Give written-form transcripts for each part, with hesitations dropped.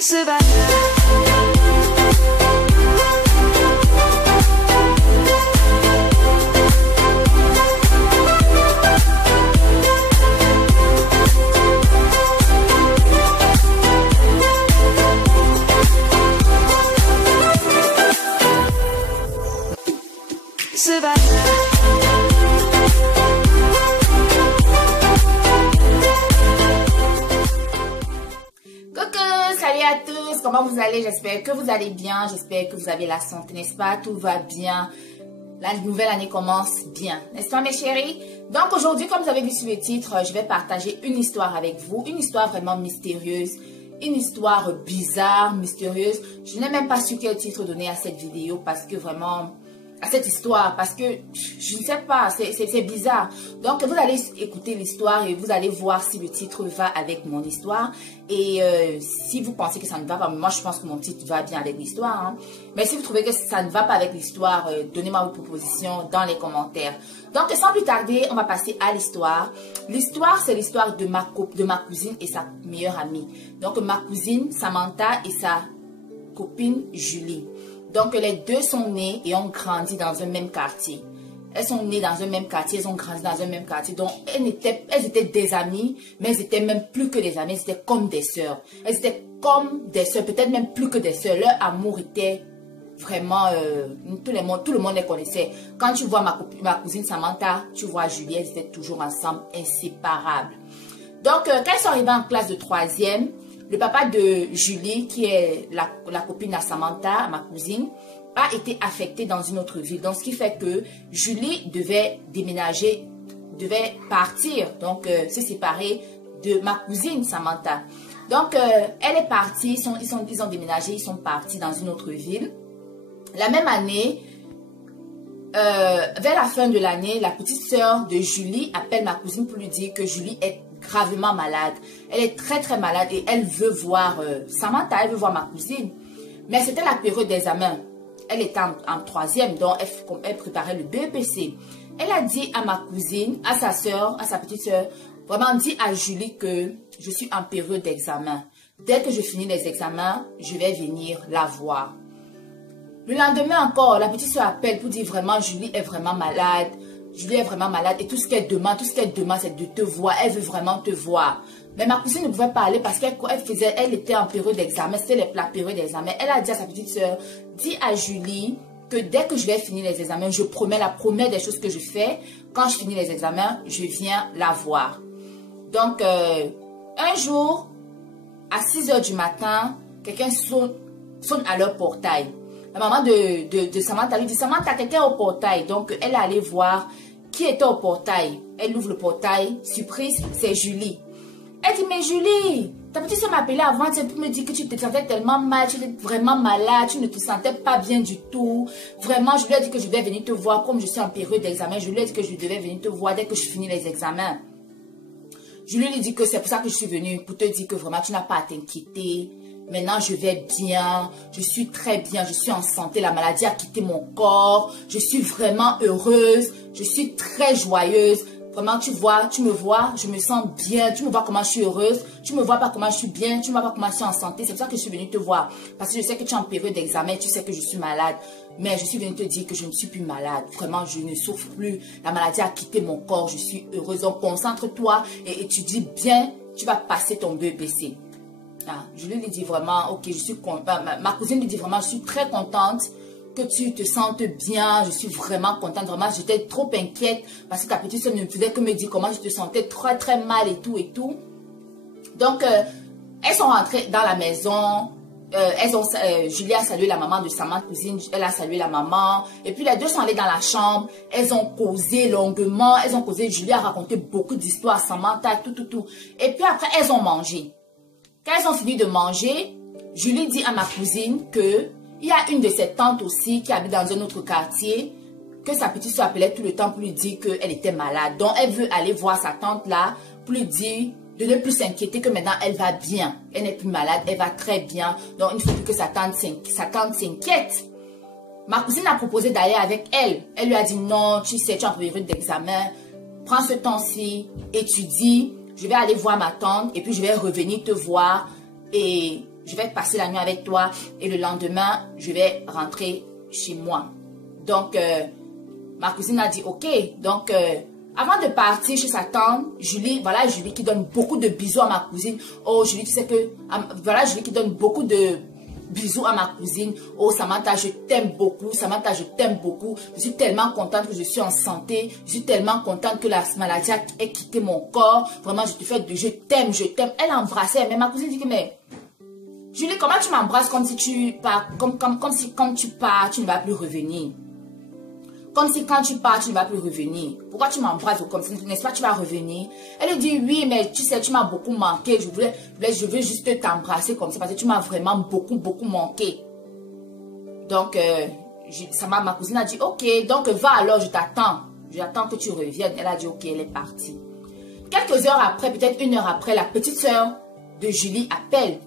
Se va. Se va. Salut à tous, comment vous allez? J'espère que vous allez bien, j'espère que vous avez la santé, n'est-ce pas? Tout va bien, la nouvelle année commence bien, n'est-ce pas mes chéris? Donc aujourd'hui, comme vous avez vu sur le titre, je vais partager une histoire avec vous, une histoire vraiment mystérieuse, une histoire bizarre, mystérieuse. Je n'ai même pas su quel titre donner à cette vidéo parce que vraiment... à cette histoire, parce que je ne sais pas, c'est bizarre. Donc vous allez écouter l'histoire et vous allez voir si le titre va avec mon histoire. Et si vous pensez que ça ne va pas, moi je pense que mon titre va bien avec l'histoire, hein. Mais si vous trouvez que ça ne va pas avec l'histoire, donnez-moi vos propositions dans les commentaires. Donc sans plus tarder, on va passer à l'histoire. L'histoire, c'est l'histoire de ma cousine et sa meilleure amie. Donc ma cousine Samantha et sa copine Julie. Donc, les deux sont nées et ont grandi dans un même quartier. Elles sont nées dans un même quartier, elles ont grandi dans un même quartier. Donc, elles étaient des amies, mais elles étaient même plus que des amies, elles étaient comme des sœurs. Elles étaient comme des sœurs, peut-être même plus que des sœurs. Leur amour était vraiment... tout le monde les connaissait. Quand tu vois ma cousine Samantha, tu vois Julie, elles étaient toujours ensemble, inséparables. Donc, quand elles sont arrivées en classe de 3e, le papa de Julie, qui est la copine à Samantha, ma cousine, a été affecté dans une autre ville. Donc, ce qui fait que Julie devait déménager, devait partir, donc se séparer de ma cousine Samantha. Donc, elle est partie, ils ont déménagé, ils sont partis dans une autre ville. La même année, vers la fin de l'année, la petite sœur de Julie appelle ma cousine pour lui dire que Julie est gravement malade. Elle est très malade et elle veut voir Samantha, elle veut voir ma cousine. Mais c'était la période d'examen. Elle était en 3e, donc elle préparait le BEPC. Elle a dit à ma cousine, à sa soeur, à sa petite soeur, vraiment dit à Julie que je suis en période d'examen. Dès que je finis les examens, je vais venir la voir. Le lendemain encore, la petite soeur appelle pour dire vraiment Julie est vraiment malade. Julie est vraiment malade et tout ce qu'elle demande, c'est de te voir. Elle veut vraiment te voir. Mais ma cousine ne pouvait pas aller parce qu'elle était en période d'examen. C'était la période d'examen. Elle a dit à sa petite soeur, dis à Julie que dès que je vais finir les examens, je promets, la première des choses que je fais, quand je finis les examens, je viens la voir. Donc, un jour, à 6 h du matin, quelqu'un sonne à leur portail. La maman de Samantha lui dit, Samantha, quelqu'un au portail. Donc, elle est allée voir qui était au portail. Elle ouvre le portail. Surprise, c'est Julie. Elle dit, mais Julie, ta petite soeur m'a appelé avant pour me dire que tu te sentais tellement mal, tu étais vraiment malade, tu ne te sentais pas bien du tout. Vraiment, je lui ai dit que je devais venir te voir. Comme je suis en période d'examen, je lui ai dit que je devais venir te voir dès que je finis les examens. Julie lui dit que c'est pour ça que je suis venue, pour te dire que vraiment, tu n'as pas à t'inquiéter. Maintenant, je vais bien, je suis très bien, je suis en santé, la maladie a quitté mon corps, je suis vraiment heureuse, je suis très joyeuse. Vraiment, tu me vois, je me sens bien, tu me vois comment je suis heureuse, tu me vois pas comment je suis bien, tu me vois pas comment je suis en santé. C'est pour ça que je suis venue te voir. Parce que je sais que tu es en période d'examen, tu sais que je suis malade. Mais je suis venue te dire que je ne suis plus malade. Vraiment, je ne souffre plus. La maladie a quitté mon corps, je suis heureuse. Donc, concentre-toi et étudie bien, tu vas passer ton BEPC. Je lui dis vraiment, ok, je suis contente. Ma cousine lui dit vraiment, je suis très contente que tu te sentes bien. Je suis vraiment contente. Vraiment, j'étais trop inquiète parce que ta petite soeur ne faisait que me dire comment je te sentais très mal et tout et tout. Donc, elles sont rentrées dans la maison. Julie a salué la maman de Samantha, cousine. Elle a salué la maman. Et puis, les deux sont allées dans la chambre. Elles ont causé longuement. Elles ont causé. Julie a raconté beaucoup d'histoires à Samantha, tout. Et puis après, elles ont mangé. Quand elles ont fini de manger, Julie dit à ma cousine que il y a une de ses tantes aussi qui habite dans un autre quartier que sa petite soeur appelait tout le temps pour lui dire qu'elle était malade. Donc, elle veut aller voir sa tante là pour lui dire de ne plus s'inquiéter que maintenant elle va bien. Elle n'est plus malade, elle va très bien. Donc, il ne faut plus que sa tante s'inquiète. Ma cousine a proposé d'aller avec elle. Elle lui a dit non, tu sais, tu es en période d'examen. Prends ce temps-ci, étudie. Je vais aller voir ma tante et puis je vais revenir te voir et je vais passer la nuit avec toi et le lendemain, je vais rentrer chez moi. Donc, ma cousine a dit ok. Donc, avant de partir chez sa tante, Julie, voilà Julie qui donne beaucoup de bisous à ma cousine. Oh, Julie, tu sais que, voilà Julie qui donne beaucoup de bisous à ma cousine. Oh, Samantha, je t'aime beaucoup. Samantha, je t'aime beaucoup. Je suis tellement contente que je suis en santé. Je suis tellement contente que la maladie ait quitté mon corps. Vraiment, je te fais de je t'aime, je t'aime. Elle embrassait, mais ma cousine dit que, mais Julie, comment tu m'embrasses comme si tu pars, comme si quand tu pars, tu ne vas plus revenir. Comme si quand tu pars, tu ne vas plus revenir. Pourquoi tu m'embrasses comme ça? N'est-ce pas, tu vas revenir? Elle lui dit, oui, mais tu sais, tu m'as beaucoup manqué. Je veux juste t'embrasser comme ça parce que tu m'as vraiment beaucoup manqué. Donc, ma cousine a dit, ok, donc va alors, je t'attends. J'attends que tu reviennes. Elle a dit, ok, elle est partie. Quelques heures après, peut-être 1 heure après, la petite soeur de Julie appelle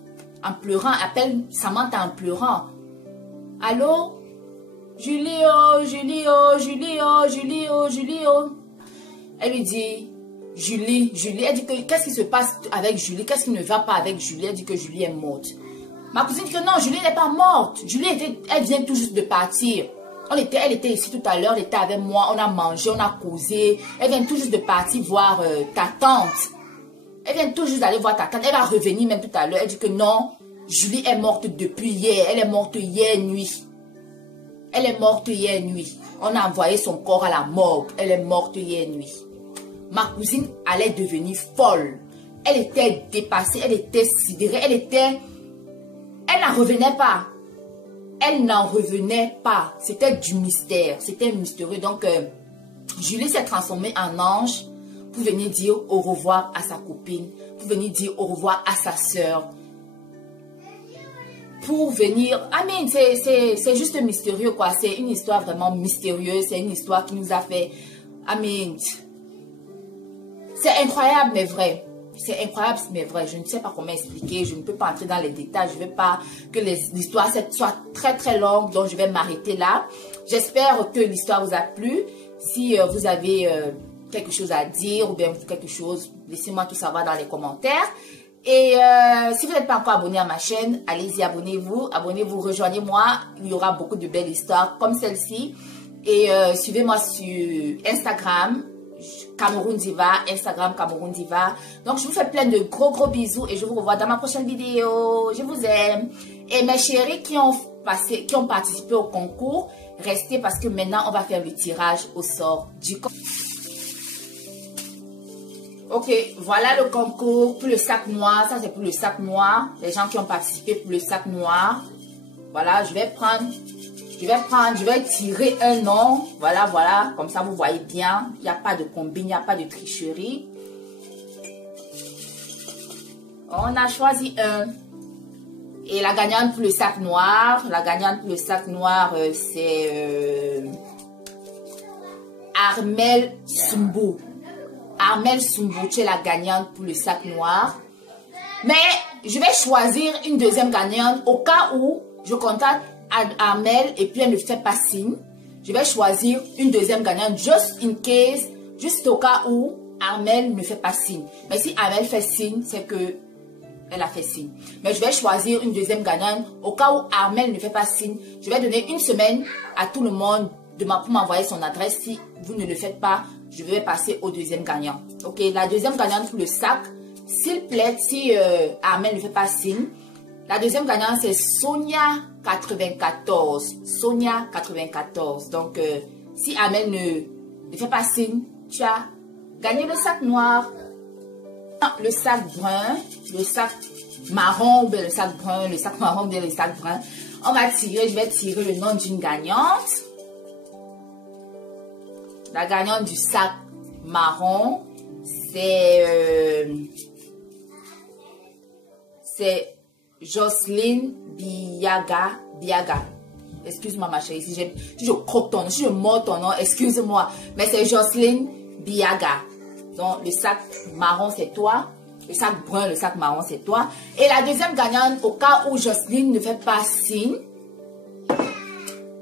en pleurant, appelle Samantha en pleurant. Allô? Julie, oh, Julie, oh, Julie, oh, Julie, oh, Julie, oh. Elle lui dit, Julie, elle dit que qu'est-ce qui se passe avec Julie? Qu'est-ce qui ne va pas avec Julie? Elle dit que Julie est morte. Ma cousine dit que non, Julie n'est pas morte. Julie, elle vient tout juste de partir. Elle était ici tout à l'heure, elle était avec moi, on a mangé, on a causé. Elle vient tout juste de partir voir ta tante. Elle vient tout juste d'aller voir ta tante. Elle va revenir même tout à l'heure. Elle dit que non, Julie est morte depuis hier. Elle est morte hier nuit. Elle est morte hier nuit. On a envoyé son corps à la morgue. Elle est morte hier nuit. Ma cousine allait devenir folle. Elle était dépassée. Elle était sidérée. Elle n'en revenait pas. Elle n'en revenait pas. C'était du mystère. C'était mystérieux. Donc, Julie s'est transformée en ange pour venir dire au revoir à sa copine. Pour venir dire au revoir à sa soeur. Pour venir, Amen, c'est juste mystérieux quoi, c'est une histoire vraiment mystérieuse, c'est une histoire qui nous a fait, Amen, c'est incroyable mais vrai, c'est incroyable mais vrai, je ne sais pas comment expliquer, je ne peux pas entrer dans les détails, je ne veux pas que l'histoire soit très longue, donc je vais m'arrêter là. J'espère que l'histoire vous a plu. Si vous avez quelque chose à dire ou bien quelque chose, laissez-moi tout savoir dans les commentaires. Et si vous n'êtes pas encore abonné à ma chaîne, allez-y, abonnez-vous, rejoignez-moi. Il y aura beaucoup de belles histoires comme celle-ci. Et suivez-moi sur Instagram, Cameroun Diva, Instagram Cameroun Diva. Donc je vous fais plein de gros bisous et je vous revois dans ma prochaine vidéo. Je vous aime. Et mes chéris qui ont participé au concours, restez parce que maintenant on va faire le tirage au sort du concours. Ok, voilà le concours pour le sac noir. Ça, c'est pour le sac noir. Les gens qui ont participé pour le sac noir. Voilà, je vais tirer un nom. Voilà. Comme ça, vous voyez bien. Il n'y a pas de combine, il n'y a pas de tricherie. On a choisi un. Et la gagnante pour le sac noir. C'est Armel Sumbu. Armel Sumbu, tu es la gagnante pour le sac noir. Mais je vais choisir une deuxième gagnante au cas où je contacte Armel et puis elle ne fait pas signe. Je vais choisir une deuxième gagnante just in case, juste au cas où Armel ne fait pas signe. Mais si Armel fait signe, c'est que elle a fait signe. Mais je vais choisir une deuxième gagnante au cas où Armel ne fait pas signe. Je vais donner 1 semaine à tout le monde pour m'envoyer son adresse. Si vous ne le faites pas, je vais passer au deuxième gagnant. Ok, la deuxième gagnante pour le sac, s'il plaît, si Armel ne fait pas signe, la deuxième gagnante c'est Sonia94. Sonia94. Donc, si Armel ne fait pas signe, tu as gagné le sac noir, le sac brun, le sac marron, ou bien le sac brun, le sac marron, ou bien le sac brun. On va tirer, je vais tirer le nom d'une gagnante. La gagnante du sac marron, c'est Jocelyne Biaga. Excuse-moi ma chérie, si je croque ton nom, si je mords ton nom, excuse-moi. Mais c'est Jocelyne Biaga. Donc le sac marron c'est toi. Le sac brun, le sac marron c'est toi. Et la deuxième gagnante, au cas où Jocelyne ne fait pas signe,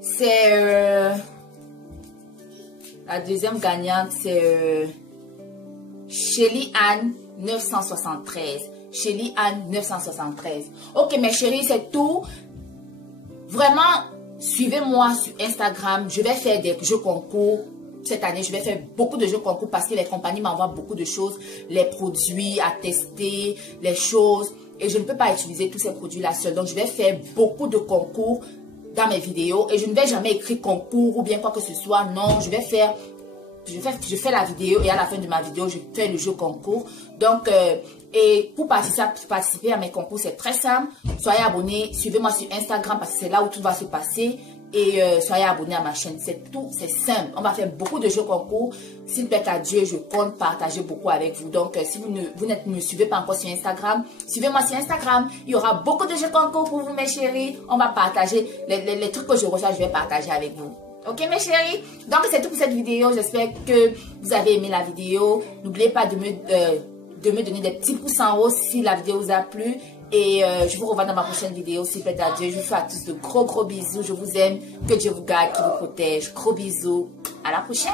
c'est... la deuxième gagnante, c'est Shelly Anne 973. Shelly Anne 973. Ok mes chéris, c'est tout. Vraiment, suivez-moi sur Instagram. Je vais faire des jeux concours. Cette année, je vais faire beaucoup de jeux concours parce que les compagnies m'envoient beaucoup de choses. Les produits à tester, les choses. Et je ne peux pas utiliser tous ces produits-là seul. Donc, je vais faire beaucoup de concours dans mes vidéos. Et je ne vais jamais écrire concours ou bien quoi que ce soit. Non, je fais la vidéo et à la fin de ma vidéo, je fais le jeu concours. Donc, et pour participer à mes concours, c'est très simple. Soyez abonnés, suivez-moi sur Instagram parce que c'est là où tout va se passer. Et soyez abonnés à ma chaîne. C'est tout, c'est simple. On va faire beaucoup de jeux concours. S'il plaît à Dieu, je compte partager beaucoup avec vous. Donc, si vous ne me suivez pas encore sur Instagram, suivez-moi sur Instagram. Il y aura beaucoup de jeux concours pour vous, mes chéris. On va partager les trucs que je reçois, je vais partager avec vous. Ok, mes chéris? Donc, c'est tout pour cette vidéo. J'espère que vous avez aimé la vidéo. N'oubliez pas de me donner des petits pouces en haut si la vidéo vous a plu. Et je vous revois dans ma prochaine vidéo. S'il plaît à Dieu, je vous fais à tous de gros bisous. Je vous aime. Que Dieu vous garde, qu'il vous protège. Gros bisous. À la prochaine.